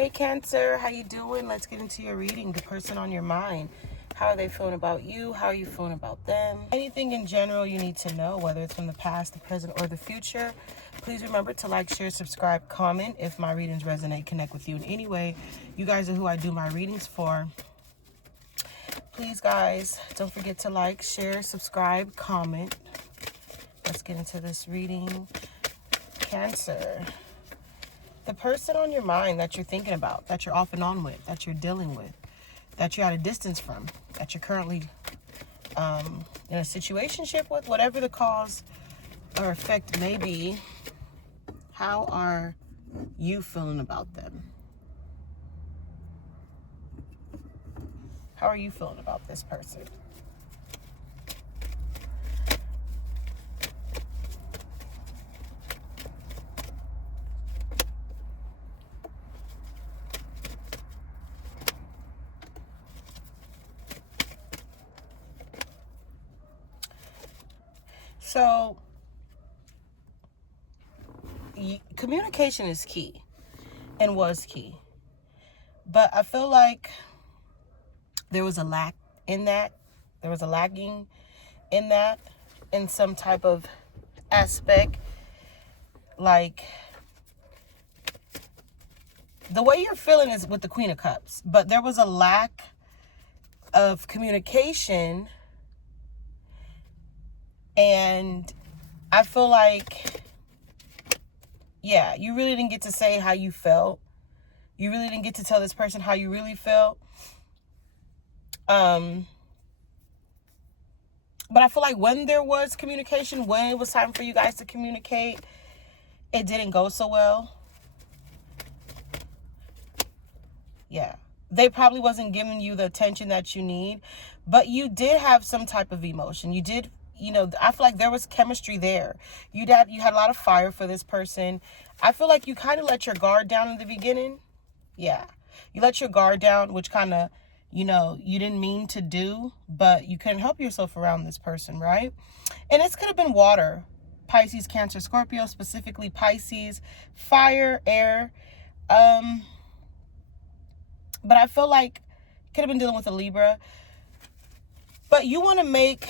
Hey Cancer, how you doing? Let's get into your reading. The person on your mind. How are they feeling about you? How are you feeling about them? Anything in general you need to know, whether it's from the past, the present, or the future. Please remember to like, share, subscribe, comment if my readings resonate, connect with you in any way. You guys are who I do my readings for. Please, guys, don't forget to like, share, subscribe, comment. Let's get into this reading. Cancer. The person on your mind that you're thinking about, that you're off and on with, that you're dealing with, that you're at a distance from, that you're currently in a situationship with, whatever the cause or effect may be, how are you feeling about them? How are you feeling about this person? So, communication is key and was key. But I feel like there was a lack in that. There was a lagging in that, in some type of aspect. Like, the way you're feeling is with the Queen of Cups, but there was a lack of communication. And I feel like, yeah, you really didn't get to say how you felt. You really didn't get to tell this person how you really felt. But I feel like when there was communication, when it was time for you guys to communicate, it didn't go so well. Yeah. They probably wasn't giving you the attention that you need, but you did have some type of emotion. You did, you know, I feel like there was chemistry there. You had a lot of fire for this person. I feel like you kind of let your guard down in the beginning. Yeah. You let your guard down, which kind of, you know, you didn't mean to do, but you couldn't help yourself around this person, right? And this could have been water. Pisces, Cancer, Scorpio, specifically Pisces, fire, air. But I feel like could have been dealing with a Libra. But you want to make,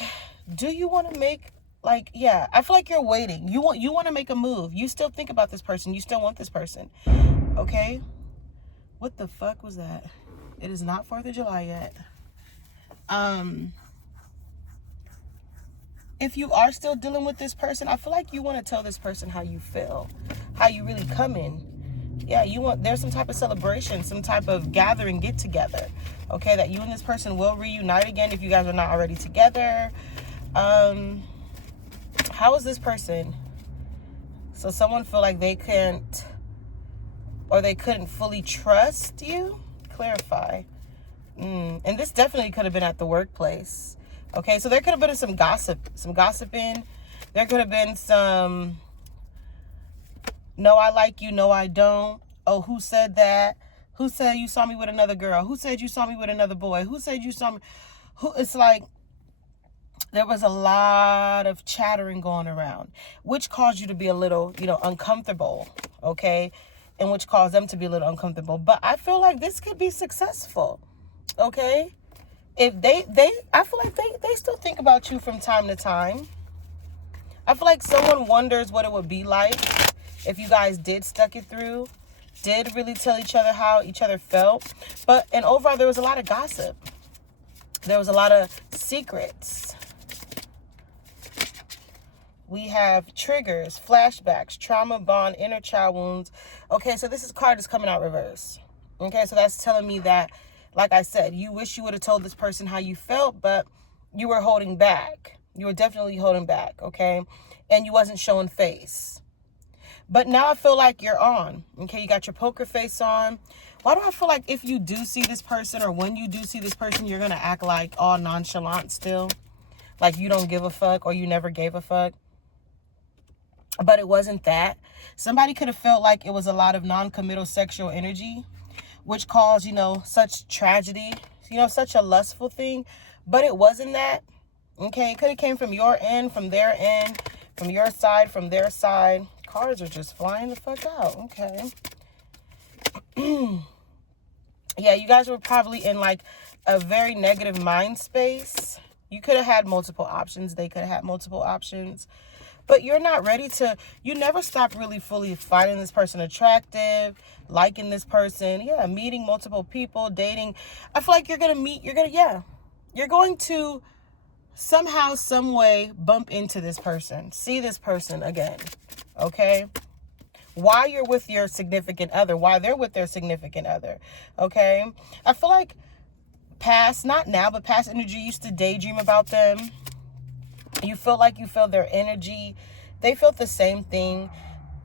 do you want to make, like, yeah, I feel like you're waiting. You want to make a move. You still think about this person. You still want this person. Okay? What the fuck was that? It is not 4th of July yet. If you are still dealing with this person, I feel like you want to tell this person how you feel, how you really come in. Yeah, there's some type of celebration, some type of gathering, get together. Okay, that you and this person will reunite again if you guys are not already together. How is this person? So someone feel like they can't, or they couldn't fully trust you? Clarify. And this definitely could have been at the workplace. Okay, so there could have been some gossiping. There could have been some, no, I like you, no, I don't. Oh, who said that? Who said you saw me with another girl? Who said you saw me with another boy? Who said you saw me? It's like there was a lot of chattering going around, which caused you to be a little, you know, uncomfortable, okay? And which caused them to be a little uncomfortable. But I feel like this could be successful, okay? If I feel like they still think about you from time to time. I feel like someone wonders what it would be like if you guys did stuck it through, did really tell each other how each other felt. And overall, there was a lot of gossip. There was a lot of secrets. We have triggers, flashbacks, trauma, bond, inner child wounds. Okay, so this card is coming out reverse. Okay, so that's telling me that, like I said, you wish you would have told this person how you felt, but you were holding back. You were definitely holding back, okay? And you wasn't showing face. But now I feel like you're on. Okay, you got your poker face on. Why do I feel like if you do see this person, or when you do see this person, you're going to act like all nonchalant still? Like you don't give a fuck, or you never gave a fuck? But it wasn't that. Somebody could have felt like it was a lot of non-committal sexual energy, which caused, you know, such tragedy, you know, such a lustful thing. But it wasn't that. Okay, it could have came from your end, from their end, from your side, from their side. Cards are just flying the fuck out. Okay. Yeah, you guys were probably in like a very negative mind space. You could have had multiple options. They could have had multiple options. But you're not ready to, you never stop really fully finding this person attractive, liking this person. Yeah, meeting multiple people, dating. I feel like you're going to somehow, some way bump into this person, see this person again. Okay? While you're with your significant other, while they're with their significant other. Okay? I feel like past, not now, but past energy used to daydream about them. You feel like you feel their energy. They felt the same thing.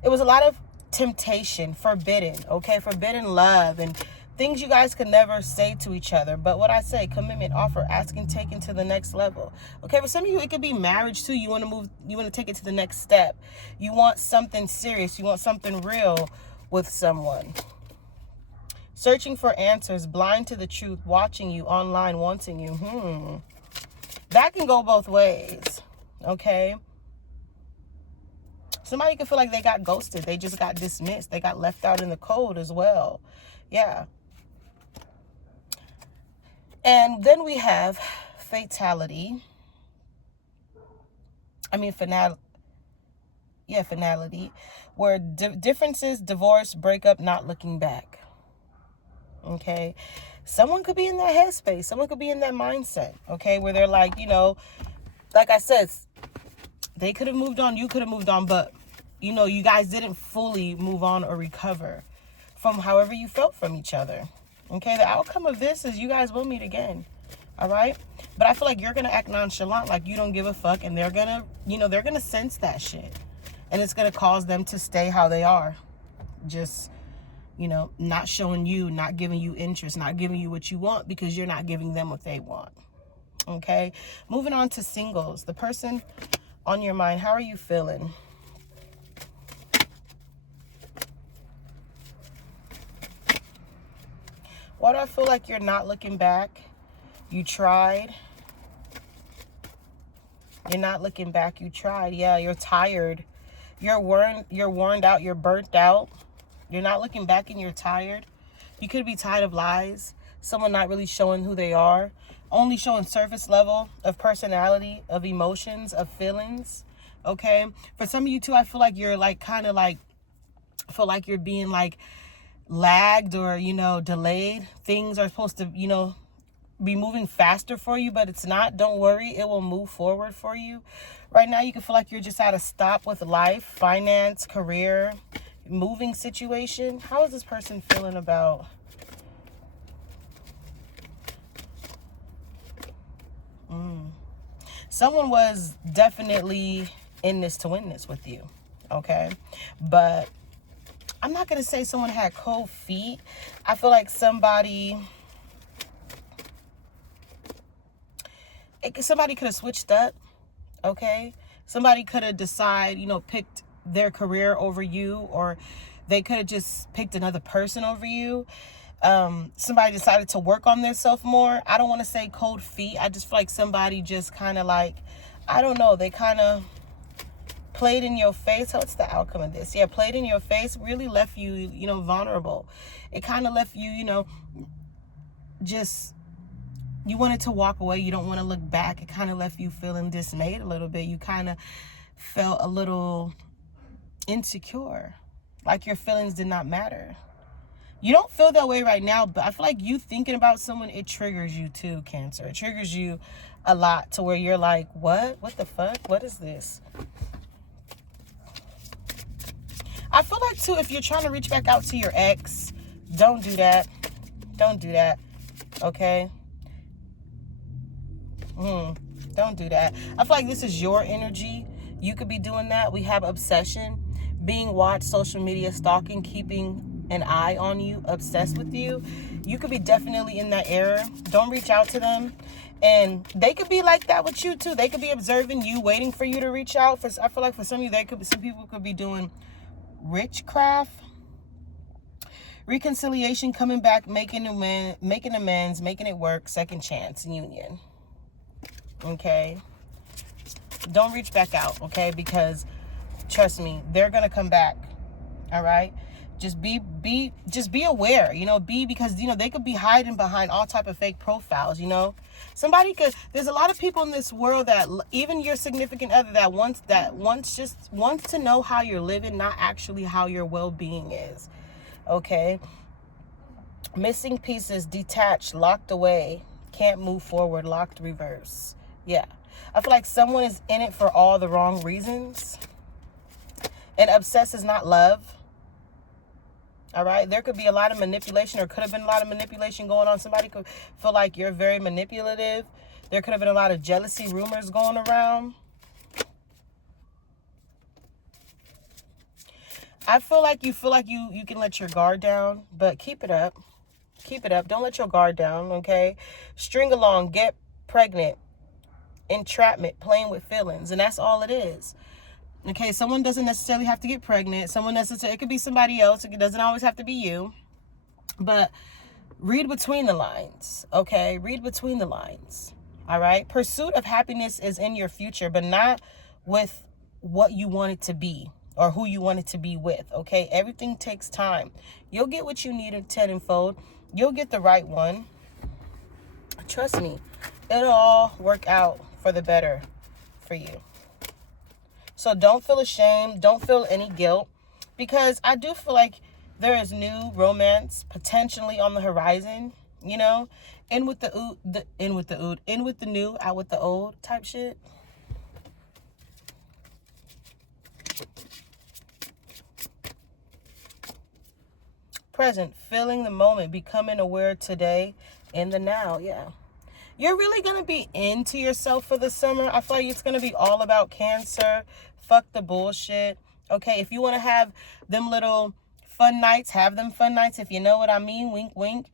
It was a lot of temptation, forbidden, okay? Forbidden love and things you guys could never say to each other. But what I say, commitment, offer, asking, taking to the next level. Okay, for some of you, it could be marriage too. You want to move, you want to take it to the next step. You want something serious. You want something real with someone. Searching for answers, blind to the truth, watching you online, wanting you. That can go both ways, okay? Somebody can feel like they got ghosted. They just got dismissed. They got left out in the cold as well. Yeah. And then we have fatality. Finality. Where differences, divorce, breakup, not looking back. Okay? Someone could be in that headspace. Someone could be in that mindset, okay? Where they're like, you know, like I said, they could have moved on. You could have moved on. But, you know, you guys didn't fully move on or recover from however you felt from each other. Okay? The outcome of this is you guys will meet again. All right? But I feel like you're going to act nonchalant, like you don't give a fuck. And they're going to, you know, they're going to sense that shit. And it's going to cause them to stay how they are. Just, you know, not showing you, not giving you interest, not giving you what you want because you're not giving them what they want. Okay? Moving on to singles. The person on your mind, how are you feeling? Why do I feel like you're not looking back? You tried. You're not looking back. You tried. Yeah, you're tired. You're worn out. You're burnt out. You're not looking back and you're tired. You could be tired of lies. Someone not really showing who they are. Only showing surface level of personality, of emotions, of feelings. Okay? For some of you too, I feel like you're like kind of like, feel like you're being like lagged or, you know, delayed. Things are supposed to, you know, be moving faster for you, but it's not. Don't worry. It will move forward for you. Right now, you can feel like you're just at a stop with life, finance, career, moving situation. How is this person feeling about someone was definitely in this to win this with you, okay? But I'm not gonna say someone had cold feet. I feel like somebody could have switched up, okay? Somebody could have decided, you know, picked their career over you, or they could have just picked another person over you. Somebody decided to work on themselves more. I don't want to say cold feet. I just feel like somebody just kind of like, I don't know, they kind of played in your face. What's the outcome of this? Yeah, played in your face, really left you, you know, vulnerable. It kind of left you, you know, just, you wanted to walk away. You don't want to look back. It kind of left you feeling dismayed a little bit. You kind of felt a little insecure, like your feelings did not matter. You don't feel that way right now, but I feel like you thinking about someone, it triggers you too, Cancer. It triggers you a lot to where you're like, what? What the fuck? What is this? I feel like too, if you're trying to reach back out to your ex, don't do that. Don't do that. Okay? Don't do that. I feel like this is your energy. You could be doing that. We have obsession, being watched, social media, stalking, keeping an eye on you, obsessed with you. You could be definitely in that era. Don't reach out to them. And they could be like that with you too. They could be observing you, waiting for you to reach out. I feel like for some of you, some people could be doing witchcraft, reconciliation, coming back, making amends, making it work, second chance, union. Okay? Don't reach back out, okay? Because trust me, they're gonna come back. All right? Just be aware, you know, because, you know, they could be hiding behind all type of fake profiles, you know. There's a lot of people in this world that, even your significant other, that wants to know how you're living, not actually how your well-being is. Okay. Missing pieces, detached, locked away, can't move forward, locked reverse. Yeah. I feel like someone is in it for all the wrong reasons. And obsessed is not love. All right. There could be a lot of manipulation, or could have been a lot of manipulation going on. Somebody could feel like you're very manipulative. There could have been a lot of jealousy rumors going around. I feel like you can let your guard down, but keep it up. Keep it up. Don't let your guard down, okay? String along, get pregnant, entrapment, playing with feelings, and that's all it is. Okay, someone doesn't necessarily have to get pregnant. It could be somebody else. It doesn't always have to be you. But read between the lines, okay? Read between the lines, all right? Pursuit of happiness is in your future, but not with what you want it to be or who you want it to be with, okay? Everything takes time. You'll get what you need in tenfold. You'll get the right one. Trust me, it'll all work out for the better for you. So don't feel ashamed. Don't feel any guilt, because I do feel like there is new romance potentially on the horizon, you know? In with the new, out with the old type shit. Present, feeling the moment, becoming aware today, in the now. Yeah. You're really going to be into yourself for the summer. I feel like it's going to be all about Cancer. Fuck the bullshit. Okay, if you want to have them little fun nights, have them fun nights, if you know what I mean. Wink, wink.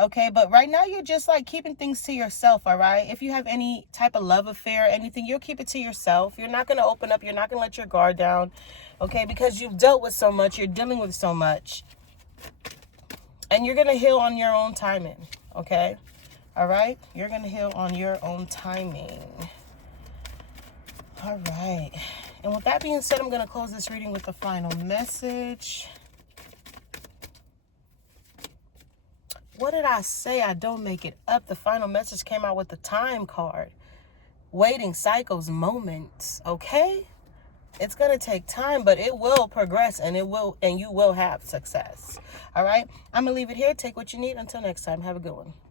Okay, but right now you're just like keeping things to yourself, all right? If you have any type of love affair, anything, you'll keep it to yourself. You're not going to open up. You're not going to let your guard down, okay? Because you've dealt with so much. You're dealing with so much. And you're going to heal on your own timing, okay? All right? You're going to heal on your own timing. All right. And with that being said, I'm going to close this reading with the final message. What did I say? I don't make it up. The final message came out with the time card. Waiting cycles, moments, okay? It's going to take time, but it will progress, and you will have success. All right? I'm going to leave it here. Take what you need. Until next time, have a good one.